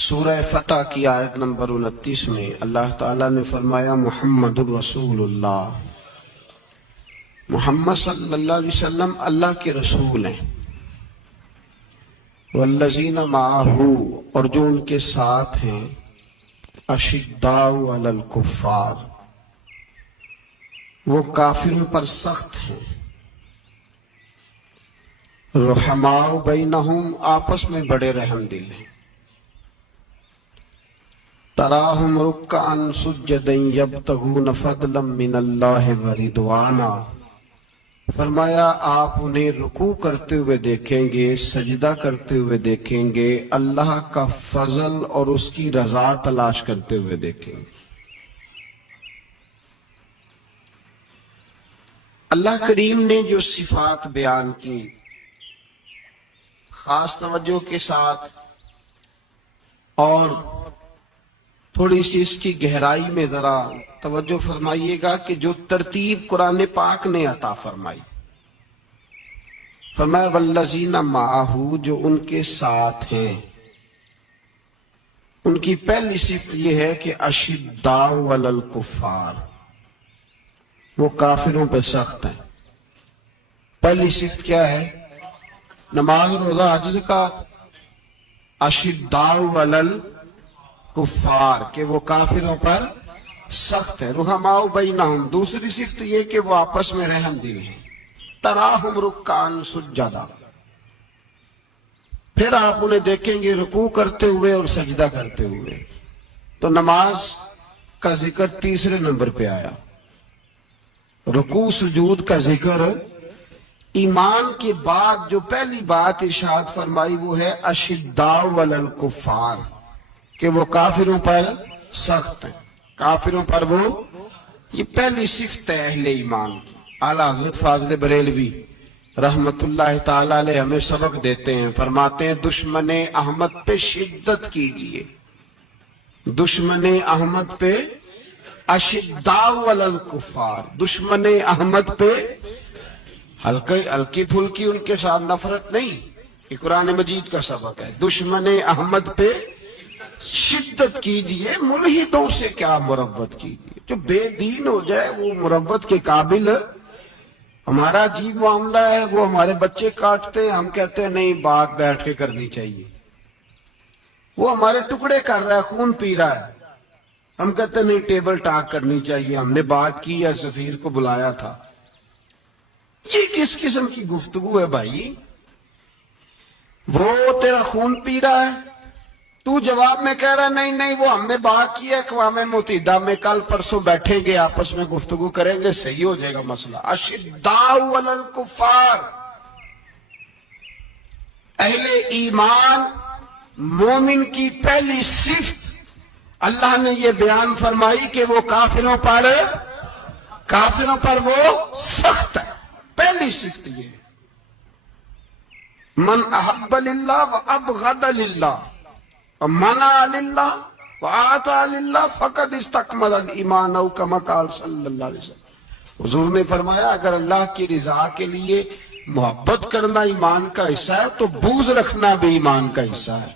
سورہ فتح کی آیت نمبر 29 میں اللہ تعالیٰ نے فرمایا محمد الرسول اللہ، محمد صلی اللہ علیہ وسلم اللہ کے رسول ہیں، والذین معہ، اور جو ان کے ساتھ ہیں، اشداء علی الکفار، وہ کافروں پر سخت ہیں، رحماء بینہم، آپس میں بڑے رحم دل ہیں، تراہم رکعا سجدا یبتغون فضلا من اللہ ورضوانا، فرمایا آپ انہیں رکوع کرتے ہوئے دیکھیں گے، سجدہ کرتے ہوئے دیکھیں گے، اللہ کا فضل اور اس کی رضا تلاش کرتے ہوئے دیکھیں گے۔ اللہ کریم نے جو صفات بیان کی خاص توجہ کے ساتھ اور تھوڑی سی اس کی گہرائی میں ذرا توجہ فرمائیے گا کہ جو ترتیب قرآن پاک نے عطا فرمائی، فرمایا والذین معہ، جو ان کے ساتھ ہیں، ان کی پہلی صفت یہ ہے کہ اشداء علی الکفار، وہ کافروں پہ سخت ہیں۔ پہلی صفت کیا ہے؟ نماز، روزہ، حج، زکوٰۃ۔ اشداء علی الکفار، کہ وہ کافروں پر سخت ہے۔ رحماء بینہم، دوسری صفت یہ کہ وہ آپس میں رحم دل ہیں۔ تراہم رکعا سجدا، پھر آپ انہیں دیکھیں گے رکوع کرتے ہوئے اور سجدہ کرتے ہوئے۔ تو نماز کا ذکر تیسرے نمبر پہ آیا، رکوع سجود کا ذکر۔ ایمان کے بعد جو پہلی بات ارشاد فرمائی وہ ہے اشداء علی الکفار، کہ وہ کافروں پر سخت ہیں، کافروں پر وہ، یہ پہلی صفت ہے اہل ایمان کی۔ اعلیٰ حضرت فاضل بریلوی رحمت اللہ تعالی علیہ ہمیں سبق دیتے ہیں، فرماتے ہیں دشمن احمد پہ شدت کیجئے، دشمن احمد پہ اشداء علی الکفار، دشمن احمد پہ ہلکی پھلکی ان کے ساتھ نفرت نہیں، یہ قرآن مجید کا سبق ہے۔ دشمن احمد پہ شدت کیجئے، ملحدوں سے کیا مربت کیجئے، جو بے دین ہو جائے وہ مربت کے قابل۔ ہمارا عجیب معاملہ ہے، وہ ہمارے بچے کاٹتے ہیں، ہم کہتے ہیں نہیں بات بیٹھ کے کرنی چاہیے۔ وہ ہمارے ٹکڑے کر رہا ہے، خون پی رہا ہے، ہم کہتے ہیں نہیں ٹیبل ٹاک کرنی چاہیے، ہم نے بات کی ہے، سفیر کو بلایا تھا۔ یہ کس قسم کی گفتگو ہے بھائی؟ وہ تیرا خون پی رہا ہے، تو جواب میں کہہ رہا نہیں نہیں وہ ہم نے بات کی ہے، اقوام متحدہ میں کل پرسوں بیٹھیں گے، آپس میں گفتگو کریں گے، صحیح ہو جائے گا مسئلہ۔ اشداء علی الکفار، اہل ایمان مومن کی پہلی صفت اللہ نے یہ بیان فرمائی کہ وہ کافروں پر وہ سخت ہے۔ پہلی صفت یہ، من احب للہ وابغض للہ ومنع للہ وآتى للہ فقد استکمل الایمان، او کما قال صلی اللہ علیہ وسلم۔ حضور نے فرمایا اگر اللہ کی رضا کے لیے محبت کرنا ایمان کا حصہ ہے تو بغض رکھنا بھی ایمان کا حصہ ہے۔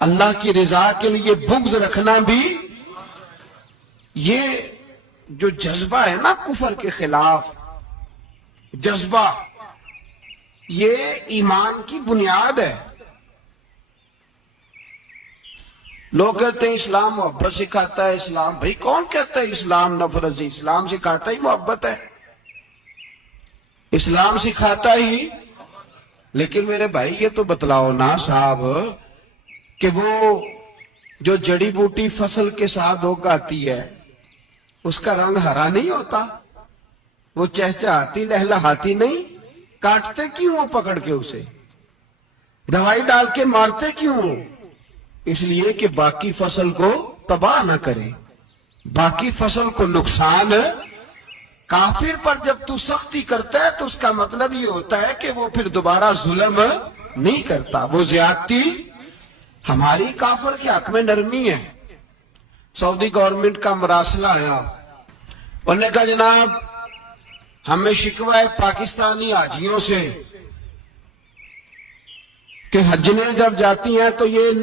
اللہ کی رضا کے لیے بغض رکھنا بھی، یہ جو جذبہ ہے نا کفر کے خلاف، جذبہ، یہ ایمان کی بنیاد ہے۔ لوگ کہتے ہیں اسلام محبت سکھاتا ہے، اسلام، بھائی کون کہتا ہے اسلام نفرت سے؟ اسلام سکھاتا ہی محبت ہے، اسلام سکھاتا ہی۔ لیکن میرے بھائی یہ تو بتلاؤ نا صاحب کہ وہ جو جڑی بوٹی فصل کے ساتھ اگاتی ہے اس کا رنگ ہرا نہیں ہوتا، وہ چہچہاتی لہلہاتی نہیں، کاٹتے کیوں ہو پکڑ کے اسے، دوائی ڈال کے مارتے کیوں ہو؟ اس لیے کہ باقی فصل کو تباہ نہ کرے، باقی فصل کو نقصان۔ کافر پر جب تو سختی کرتا ہے تو اس کا مطلب یہ ہوتا ہے کہ وہ پھر دوبارہ ظلم نہیں کرتا، وہ زیادتی۔ ہماری کافر کے حق میں نرمی ہے۔ سعودی گورنمنٹ کا مراسلہ آیا، انہوں نے کہا جناب ہمیں شکوہ ہے پاکستانی حاجیوں سے کہ حج میں جب جاتی ہیں تو یہ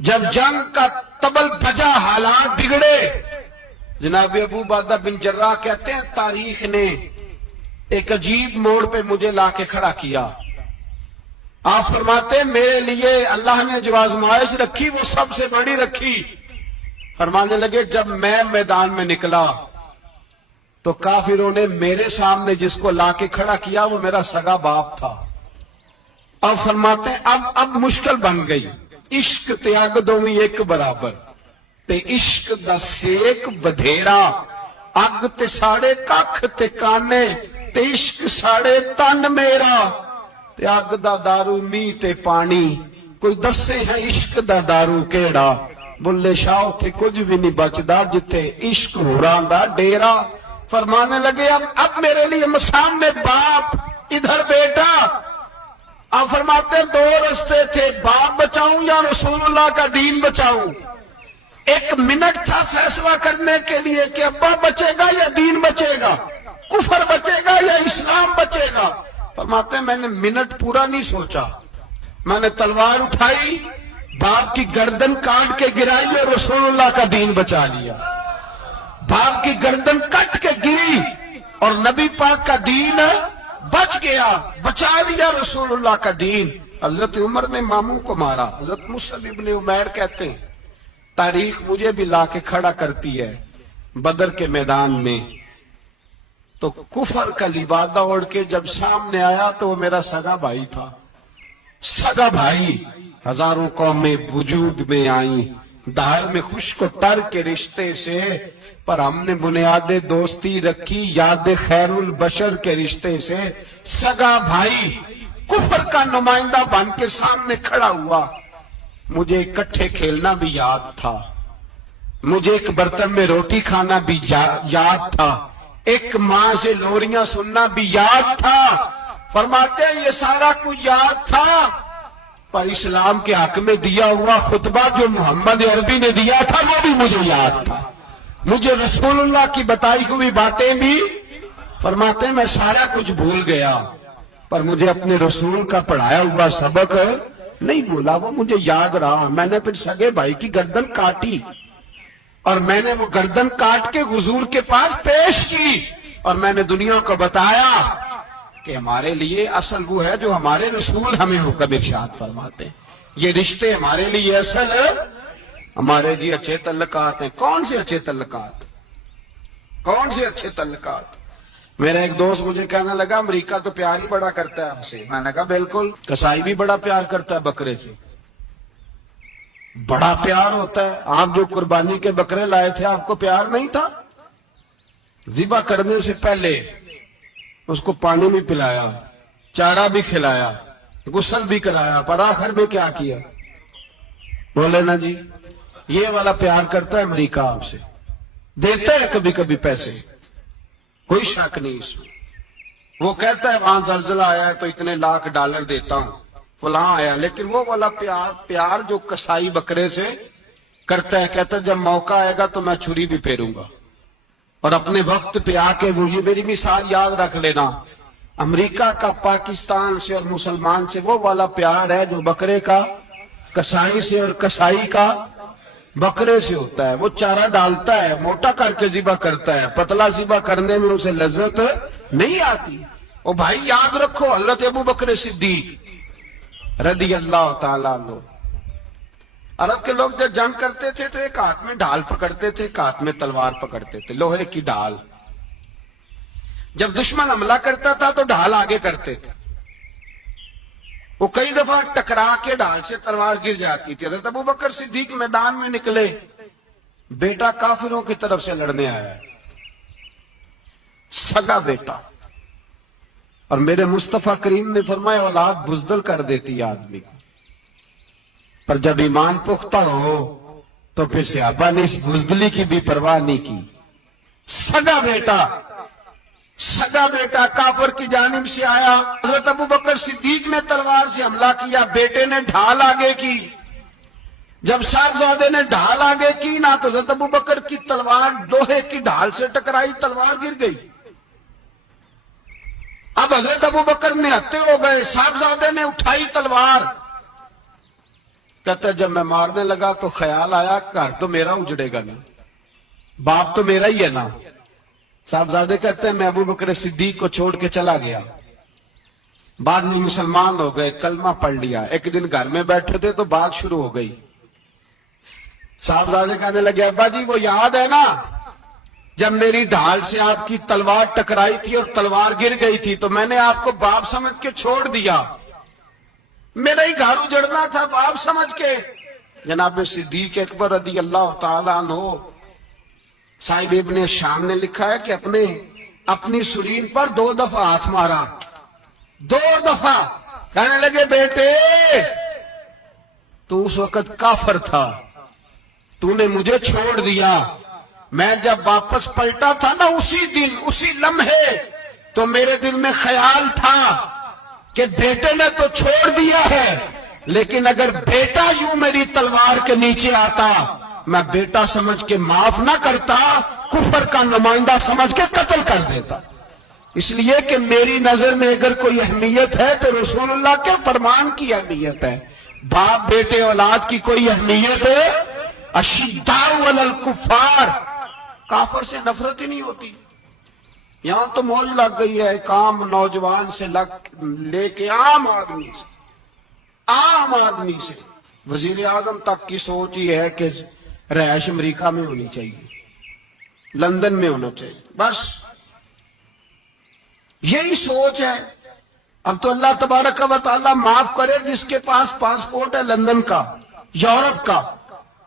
جب جنگ کا تبل بجا حالات بگڑے، جناب ابو عبیدہ بن جراح کہتے ہیں تاریخ نے ایک عجیب موڑ پہ مجھے لا کے کھڑا کیا۔ آپ فرماتے ہیں میرے لیے اللہ نے جو آزمائش رکھی وہ سب سے بڑی رکھی۔ فرمانے لگے جب میں میدان میں نکلا تو کافروں نے میرے سامنے جس کو لا کے کھڑا کیا وہ میرا سگا باپ تھا۔ اب فرماتے ہیں اب مشکل بن گئی، عشق تے اگ دوویں ایک برابر، تے عشق دا سیک بدھیرا، اگ تے ساڑے ککھ تے کانے، تے عشق ساڑے تن میرا، تے اگ دا دارو می تے پانی، کوئی دسے ہے عشق دا دارو کیڑا، بلے شاہ تے کچھ بھی نہیں بچدا جتھے عشق ہوراں دا ڈیرا۔ فرمانے لگے اب میرے لیے سامنے باپ، ادھر بیٹا۔ آپ فرماتے ہیں دو رستے تھے، باپ بچاؤں یا رسول اللہ کا دین بچاؤں۔ ایک منٹ تھا فیصلہ کرنے کے لیے کہ ابا بچے گا یا دین بچے گا، کفر بچے گا یا اسلام بچے گا۔ فرماتے ہیں میں نے منٹ پورا نہیں سوچا، میں نے تلوار اٹھائی، باپ کی گردن کاٹ کے گرائی اور رسول اللہ کا دین بچا لیا۔ باپ کی گردن کٹ کے گری اور نبی پاک کا دین بچ گیا، بچا لیا رسول اللہ کا دین۔ حضرت عمر نے ماموں کو مارا، حضرت مصعب ابن عمیر کہتے ہیں تاریخ مجھے بھی لا کے کھڑا کرتی ہے بدر کے میدان میں، تو کفر کا لبادہ اوڑھ کے جب سامنے آیا تو وہ میرا سگا بھائی تھا۔ سگا بھائی، ہزاروں قومیں وجود میں آئیں دہر میں خشک و تر کے رشتے سے، پر ہم نے بنیاد دوستی رکھی یاد خیر البشر کے رشتے سے۔ سگا بھائی کفر کا نمائندہ بن کے سامنے کھڑا ہوا، مجھے اکٹھے کھیلنا بھی یاد تھا، مجھے ایک برتن میں روٹی کھانا بھی یاد تھا، ایک ماں سے لوریاں سننا بھی یاد تھا۔ فرماتے ہیں یہ سارا کچھ یاد تھا، پر اسلام کے حق میں دیا ہوا خطبہ جو محمد عربی نے دیا تھا وہ بھی مجھے یاد تھا، مجھے رسول اللہ کی بتائی ہوئی باتیں بھی۔ فرماتے ہیں میں سارا کچھ بھول گیا، پر مجھے اپنے رسول کا پڑھایا ہوا سبق نہیں بھولا، وہ مجھے یاد رہا۔ میں نے پھر سگے بھائی کی گردن کاٹی اور میں نے وہ گردن کاٹ کے حضور کے پاس پیش کی، اور میں نے دنیا کو بتایا کہ ہمارے لیے اصل وہ ہے جو ہمارے رسول ہمیں حکم ارشاد فرماتے ہیں، یہ رشتے ہمارے لیے اصل ہے۔ ہمارے جی اچھے تعلقات ہیں، کون سے اچھے تعلقات، کون سے اچھے تعلقات؟ میرا ایک دوست مجھے کہنے لگا امریکہ تو پیار ہی بڑا کرتا ہے ہم سے۔ میں نے کہا بالکل، کسائی بھی بڑا پیار کرتا ہے بکرے سے، بڑا پیار ہوتا ہے۔ آپ جو قربانی کے بکرے لائے تھے آپ کو پیار نہیں تھا؟ ذبح کرنے سے پہلے اس کو پانی بھی پلایا، چارہ بھی کھلایا، غسل بھی کرایا، پر آخر میں کیا کیا؟ بولے نا جی، یہ والا پیار کرتا ہے امریکہ آپ سے، دیتا ہے کبھی کبھی پیسے، کوئی شک نہیں اس میں۔ وہ کہتا ہے وہاں زلزلہ آیا ہے تو اتنے لاکھ ڈالر دیتا ہوں، فلاں آیا، لیکن وہ والا پیار جو کسائی بکرے سے کرتا ہے، کہتا ہے جب موقع آئے گا تو میں چھری بھی پھیروں گا، اور اپنے وقت پہ آ کے وہ یہ میری مثال یاد رکھ لینا، امریکہ کا پاکستان سے اور مسلمان سے وہ والا پیار ہے جو بکرے کا کسائی سے اور کسائی کا بکرے سے ہوتا ہے۔ وہ چارہ ڈالتا ہے، موٹا کر کے ذبح کرتا ہے، پتلا ذبح کرنے میں اسے لذت نہیں آتی۔ اور بھائی یاد رکھو حضرت ابو بکر صدیق رضی اللہ تعالیٰ عنہ، عرب کے لوگ جب جنگ کرتے تھے تو ایک ہاتھ میں ڈھال پکڑتے تھے، ایک ہاتھ میں تلوار پکڑتے تھے، لوہے کی ڈھال۔ جب دشمن حملہ کرتا تھا تو ڈھال آگے کرتے تھے، وہ کئی دفعہ ٹکرا کے ڈھال سے تلوار گر جاتی تھی۔ حضرت ابو بکر صدیق میدان میں نکلے، بیٹا کافروں کی طرف سے لڑنے آیا ہے، سگا بیٹا، اور میرے مصطفیٰ کریم نے فرمایا اولاد بزدل کر دیتی ہے آدمی کو، پر جب ایمان پختہ ہو تو پھر صحابہ نے اس بزدلی کی بھی پرواہ نہیں کی۔ سگا بیٹا کافر کی جانب سے آیا، حضرت ابو بکر صدیق نے تلوار سے حملہ کیا، بیٹے نے ڈھال آگے کی۔ جب صاحبزادے نے ڈھال آگے کی نا تو حضرت ابو بکر کی تلوار لوہے کی ڈھال سے ٹکرائی، تلوار گر گئی۔ اب حضرت ابو بکر نے ہتے ہو گئے، صاحبزادے نے اٹھائی تلوار، کہتا ہے جب میں مارنے لگا تو خیال آیا گھر تو میرا اجڑے گا نہیں, باپ تو میرا ہی ہے نا. صاحبزادے کہتے ہیں میں ابو بکر صدیق کو چھوڑ کے چلا گیا, بعد میں مسلمان ہو گئے, کلمہ پڑھ لیا. ایک دن گھر میں بیٹھے تھے تو بات شروع ہو گئی. صاحبزادے کہنے لگے ابا جی وہ یاد ہے نا جب میری ڈھال سے آپ کی تلوار ٹکرائی تھی اور تلوار گر گئی تھی تو میں نے آپ کو باپ سمجھ کے چھوڑ دیا, میرا ہی گھر اجڑنا تھا باپ سمجھ کے. جناب صدیق اکبر رضی اللہ تعالیٰ عنہ صاحب ابن شام نے لکھا ہے کہ اپنی سرین پر 2 دفعہ ہاتھ مارا, 2 دفعہ. کہنے لگے بیٹے تو اس وقت کافر تھا, تو نے مجھے چھوڑ دیا. میں جب واپس پلٹا تھا نا اسی دن اسی لمحے تو میرے دل میں خیال تھا کہ بیٹے نے تو چھوڑ دیا ہے, لیکن اگر بیٹا یوں میری تلوار کے نیچے آتا میں بیٹا سمجھ کے معاف نہ کرتا, کفر کا نمائندہ سمجھ کے قتل کر دیتا. اس لیے کہ میری نظر میں اگر کوئی اہمیت ہے تو رسول اللہ کے فرمان کی اہمیت ہے. باپ بیٹے اولاد کی کوئی اہمیت ہے؟ اشداء علی الکفار, کافر سے نفرت ہی نہیں ہوتی. یہاں تو موج لگ گئی ہے ایک عام نوجوان سے لے کے عام آدمی سے وزیر اعظم تک کی سوچ ہی ہے کہ رہائش امریکہ میں ہونی چاہیے, لندن میں ہونا چاہیے, بس یہی سوچ ہے. اب تو اللہ تبارک و تعالیٰ معاف کرے جس کے پاس پاسپورٹ ہے لندن کا, یورپ کا,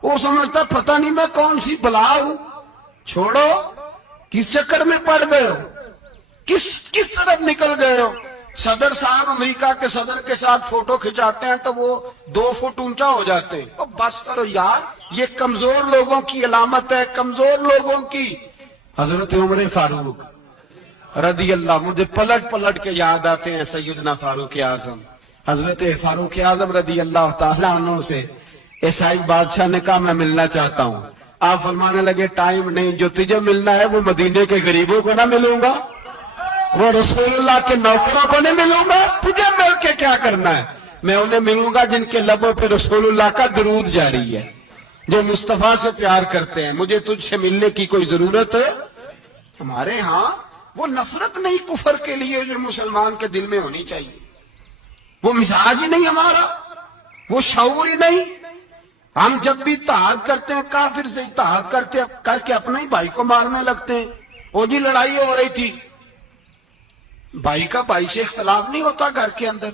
وہ سمجھتا پتہ نہیں میں کون سی بلا ہوں. چھوڑو, کس چکر میں پڑ گئے ہو, کس طرف نکل گئے ہو. صدر صاحب امریکہ کے صدر کے ساتھ فوٹو کھچاتے ہیں تو وہ 2 فٹ اونچا ہو جاتے ہیں. او بس کرو یار, یہ کمزور لوگوں کی علامت ہے, کمزور لوگوں کی. حضرت عمر فاروق رضی اللہ, مجھے پلٹ کے یاد آتے ہیں سیدنا فاروق اعظم. حضرت فاروق اعظم رضی اللہ تعالیٰ عنہ سے عیسائی بادشاہ نے کہا میں ملنا چاہتا ہوں. آپ فرمانے لگے ٹائم نہیں, جو تجھے ملنا ہے وہ مدینے کے غریبوں کو نہ ملوں گا, وہ رسول اللہ کے نوکروں کو نہیں ملوں گا, تجھے مل کے کیا کرنا ہے. میں انہیں ملوں گا جن کے لبوں پہ رسول اللہ کا درود جاری ہے, جو مصطفیٰ سے پیار کرتے ہیں. مجھے تجھ سے ملنے کی کوئی ضرورت ہے؟ ہمارے ہاں وہ نفرت نہیں کفر کے لیے جو مسلمان کے دل میں ہونی چاہیے, وہ مزاج ہی نہیں ہمارا, وہ شعور ہی نہیں. ہم جب بھی اتحاد کرتے ہیں کافر سے اتحاد کر کے اپنے ہی بھائی کو مارنے لگتے ہیں. وہ جی لڑائی ہو رہی تھی, بھائی کا بھائی سے اختلاف نہیں ہوتا گھر کے اندر,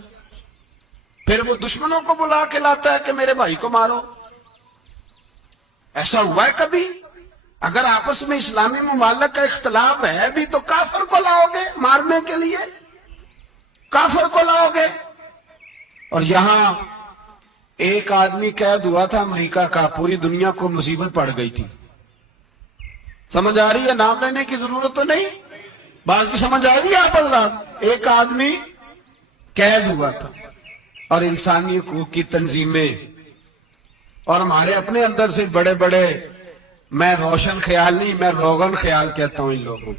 پھر وہ دشمنوں کو بلا کے لاتا ہے کہ میرے بھائی کو مارو. ایسا ہوا ہے کبھی؟ اگر آپس میں اسلامی ممالک کا اختلاف ہے بھی تو کافر کو لاؤ گے مارنے کے لیے, کافر کو لاؤ گے. اور یہاں ایک آدمی قید ہوا تھا امریکہ کا, پوری دنیا کو مصیبت پڑ گئی تھی. سمجھ آ رہی ہے؟ نام لینے کی ضرورت تو نہیں, بات کی سمجھ آ رہی ہے آپ حضرات. ایک آدمی قید ہوا تھا اور انسانی حقوق کی تنظیمیں اور ہمارے اپنے اندر سے بڑے بڑے, میں روشن خیال نہیں میں روغن خیال کہتا ہوں ان لوگوں,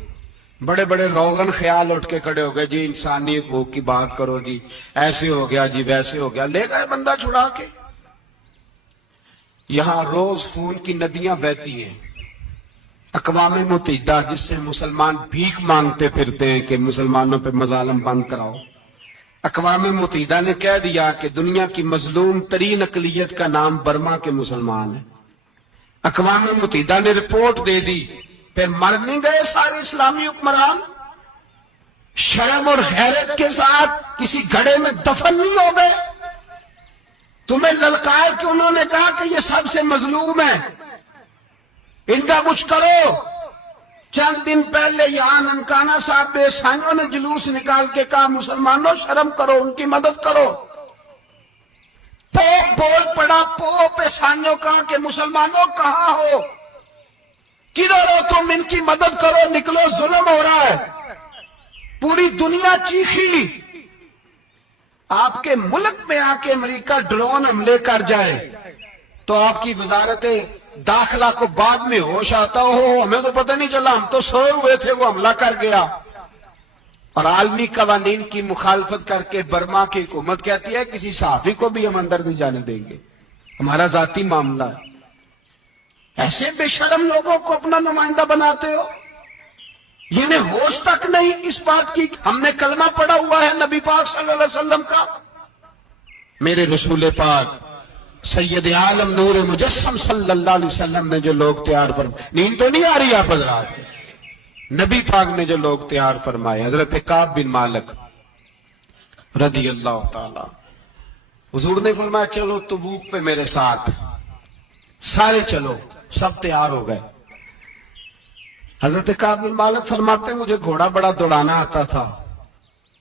بڑے بڑے روغن خیال اٹھ کے کھڑے ہو گئے, جی انسانی حقوق کی بات کرو, جی ایسے ہو گیا, جی ویسے ہو گیا. لے گئے بندہ چھڑا کے. یہاں روز خون کی ندیاں بہتی ہیں. اقوام متحدہ جس سے مسلمان بھیک مانگتے پھرتے ہیں کہ مسلمانوں پہ مظالم بند کراؤ, اقوام متحدہ نے کہہ دیا کہ دنیا کی مظلوم ترین اقلیت کا نام برما کے مسلمان ہیں. اقوام متحدہ نے رپورٹ دے دی, پھر مر نہیں گئے سارے اسلامی حکمران؟ شرم اور غیرت کے ساتھ کسی گڑھے میں دفن نہیں ہو گئے؟ تمہیں للکار کے انہوں نے کہا کہ یہ سب سے مظلوم ہے, ان کا کچھ کرو. چند دن پہلے یہاں ننکانہ صاحب بے عیسائیوں نے جلوس نکال کے کہا مسلمانوں شرم کرو, ان کی مدد کرو. پوپ بول پڑا, پوپ عیسائیوں کہا کہ مسلمانوں کہاں ہو, کدھر ہو تم, ان کی مدد کرو, نکلو, ظلم ہو رہا ہے. پوری دنیا چیخی. آپ کے ملک میں آ کے امریکہ ڈرون حملے کر جائے تو آپ کی وزارت داخلہ کو بعد میں ہوش آتا ہو, ہمیں تو پتہ نہیں چلا, ہم تو سوئے ہوئے تھے, وہ حملہ کر گیا. اور عالمی قوانین کی مخالفت کر کے برما کی حکومت کہتی ہے کسی صحافی کو بھی ہم اندر نہیں جانے دیں گے. ہمارا ذاتی معاملہ ہے. ایسے بے شرم لوگوں کو اپنا نمائندہ بناتے ہو. جنہیں ہوش تک نہیں اس بات کی. ہم نے کلمہ پڑھا ہوا ہے نبی پاک صلی اللہ علیہ وسلم کا. میرے رسول پاک سید عالم نور مجسم صلی اللہ علیہ وسلم نے جو لوگ تیار فرمائے. نیند تو نہیں آ رہی آپ حضرات؟ نبی پاک نے جو لوگ تیار فرمائے. حضرت کعب بن مالک رضی اللہ تعالی. حضور نے فرمایا چلو تبوک پہ میرے ساتھ. سارے چلو. سب تیار ہو گئے. حضرت کعب بن مالک فرماتے مجھے گھوڑا بڑا دوڑانا آتا تھا,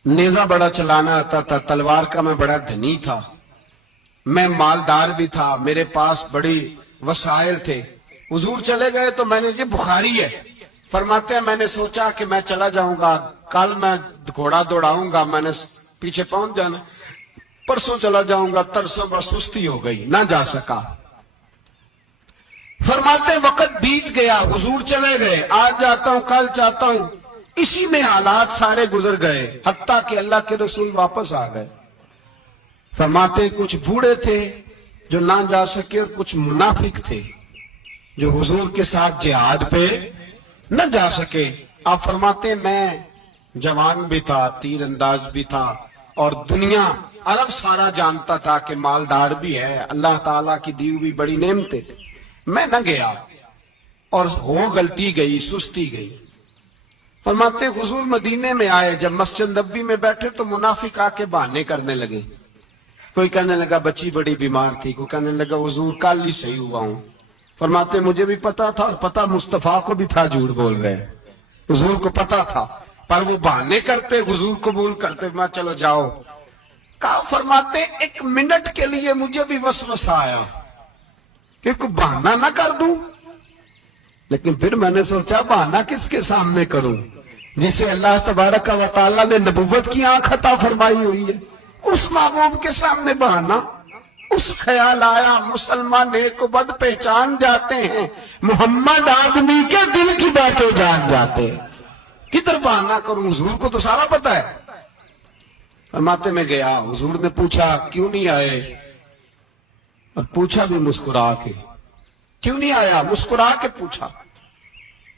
نیزہ بڑا چلانا آتا تھا, تلوار کا میں بڑا دھنی تھا, میں مالدار بھی تھا, میرے پاس بڑی وسائل تھے. حضور چلے گئے تو میں نے یہ بخاری ہے. فرماتے ہیں میں نے سوچا کہ میں چلا جاؤں گا, کل میں گھوڑا دوڑاؤں گا, میں نے پیچھے پہنچ جانا, پرسوں چلا جاؤں گا, ترسوں بس سستی ہو گئی, نہ جا سکا. فرماتے وقت بیت گیا, حضور چلے گئے, آج جاتا ہوں کل جاتا ہوں, اسی میں حالات سارے گزر گئے, حتیٰ کہ اللہ کے رسول واپس آ گئے. فرماتے کچھ بوڑھے تھے جو نہ جا سکے, اور کچھ منافق تھے جو حضور کے ساتھ جہاد پہ نہ جا سکے. آپ فرماتے میں جوان بھی تھا, تیر انداز بھی تھا, اور دنیا عرب سارا جانتا تھا کہ مالدار بھی ہے, اللہ تعالیٰ کی دی ہوئی بڑی نعمتیں تھے. میں نہ گیا اور ہو غلطی گئی, سستی گئی. فرماتے حضور مدینے میں آئے, جب مسجد نبوی میں بیٹھے تو منافق آ کے بہانے کرنے لگے. کوئی کہنے لگا بچی بڑی بیمار تھی, کوئی کہنے لگا حضور کل ہی صحیح ہوا ہوں. فرماتے مجھے بھی پتا تھا, اور پتا مصطفیٰ کو بھی تھا جھوٹ بول رہے, حضور کو پتا تھا, پر وہ بہانے کرتے, حضور قبول کرتے. میں چلو جاؤ. کہا فرماتے ایک منٹ کے لیے مجھے بھی وسوسہ آیا کہ کوئی بہانہ نہ کر دوں, لیکن پھر میں نے سوچا بہانہ کس کے سامنے کروں جسے اللہ تبارک و تعالیٰ نے نبوت کی آنکھ عطا فرمائی ہوئی ہے, اس محبوب کے سامنے بہانہ. اس خیال آیا مسلمان نیک و بد پہچان جاتے ہیں, محمد آدمی کے دل کی باتیں جان جاتے, کدھر بہانہ کروں, حضور کو تو سارا پتا ہے. فرماتے میں گیا, حضور نے پوچھا کیوں نہیں آئے, اور پوچھا بھی مسکرا کے, کیوں نہیں آیا, مسکرا کے پوچھا.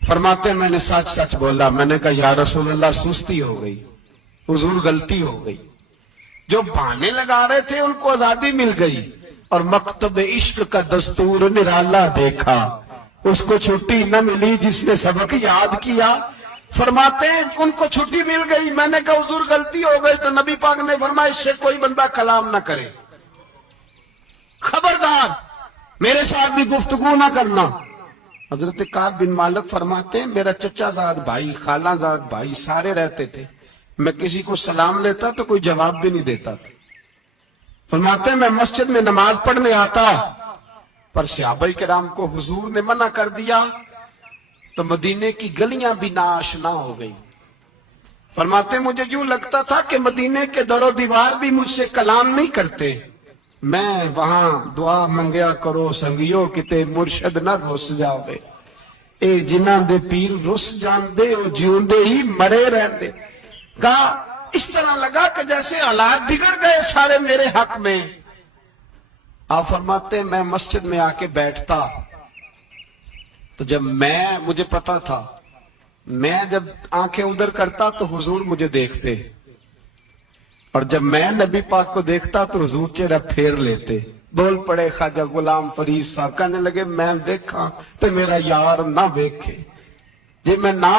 فرماتے میں نے سچ سچ بولا. میں نے کہا یا رسول اللہ سستی ہو گئی, حضور غلطی ہو گئی. جو بہانے لگا رہے تھے ان کو آزادی مل گئی, اور مکتب عشق کا دستور نرالا دیکھا, اس کو چھٹی نہ ملی جس نے سبق یاد کیا. فرماتے ہیں ان کو چھٹی مل گئی. میں نے کہا حضور غلطی ہو گئی, تو نبی پاک نے فرمایا اس سے کوئی بندہ کلام نہ کرے, خبردار میرے ساتھ بھی گفتگو نہ کرنا. حضرت کعب بن مالک فرماتے ہیں میرا چچا زاد بھائی, خالہ زاد بھائی سارے رہتے تھے, میں کسی کو سلام لیتا تو کوئی جواب بھی نہیں دیتا تھا. فرماتے ہیں میں مسجد میں نماز پڑھنے آتا, پر صحابہ کرام کو حضور نے منع کر دیا تو مدینے کی گلیاں بھی ناآشنا ہو گئی. فرماتے ہیں مجھے یوں لگتا تھا کہ مدینے کے در و دیوار بھی مجھ سے کلام نہیں کرتے. میں وہاں دعا منگیا کرو سنگیو کتے مرشد نہ رس جاوے, اے جنہاں دے پیر رس جان دے, او جیوندے ہی مرے رہندے. کہا اس طرح لگا کہ جیسے حالات بگڑ گئے سارے میرے حق میں. آپ فرماتے ہیں میں مسجد میں آ کے بیٹھتا, تو جب مجھے پتا تھا, میں جب آنکھیں ادھر کرتا تو حضور مجھے دیکھتے, اور جب میں نبی پاک کو دیکھتا تو حضور چہرہ پھیر لیتے. بول پڑے خواجہ غلام فرید صاحب, کہنے لگے میں دیکھا تو میرا یار نہ دیکھے, جی میں نہ